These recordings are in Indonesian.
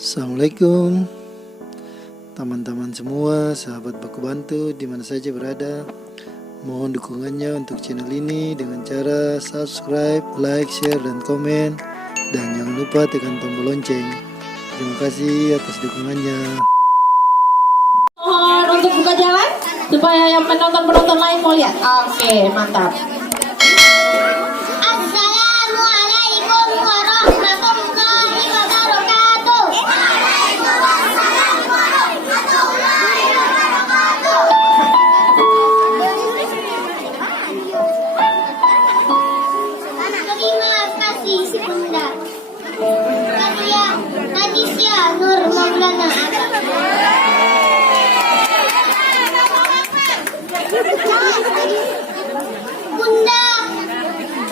Assalamualaikum teman-teman semua, sahabat Baku Bantu di mana saja berada. Mohon dukungannya untuk channel ini dengan cara subscribe, like, share, dan komen. Dan jangan lupa tekan tombol lonceng. Terima kasih atas dukungannya. Mohon untuk buka jalan supaya yang penonton lain mau lihat. Oke, mantap. Assalamualaikum warahmatullahi wabarakatuh. Waalaikumsalam warahmatullahi wabarakatuh. Terima kasih Bunda. Karya Nadisya Nur Maulana. Bunda,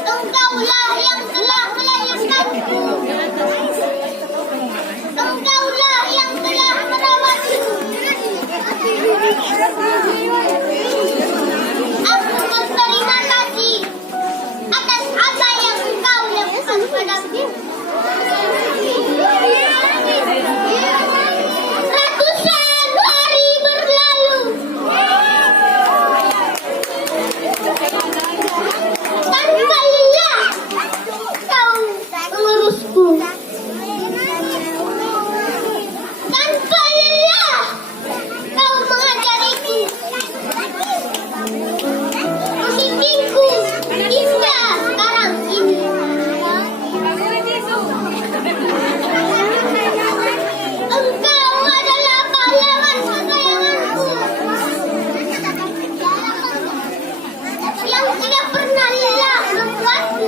Engkaulah yang telah melahirkanku. Engkaulah yang telah merawatku. Aku berterima kasih atas apa yang Engkau lakukan padaku. Ratusan hari berlalu. Tanpa lelah kau mengurusku. Tanpa lelah kau mengajariku. Membimbingku hingga sekarang ini. Engkau adalah pahlawan kesayanganku yang tidak pernah lelah membuatku.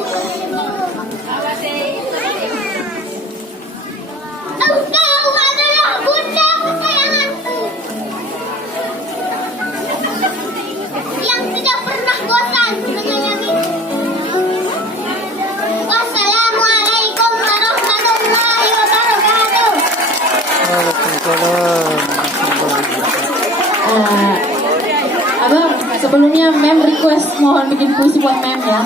Engkau adalah bunda kesayanganku yang tidak pernah bosan menyayangiku. Wassalamualaikum warahmatullahi wabarakatuh. Waalaikumsalam. Abang, sebelumnya mem request mohon bikin puisi buat mem ya.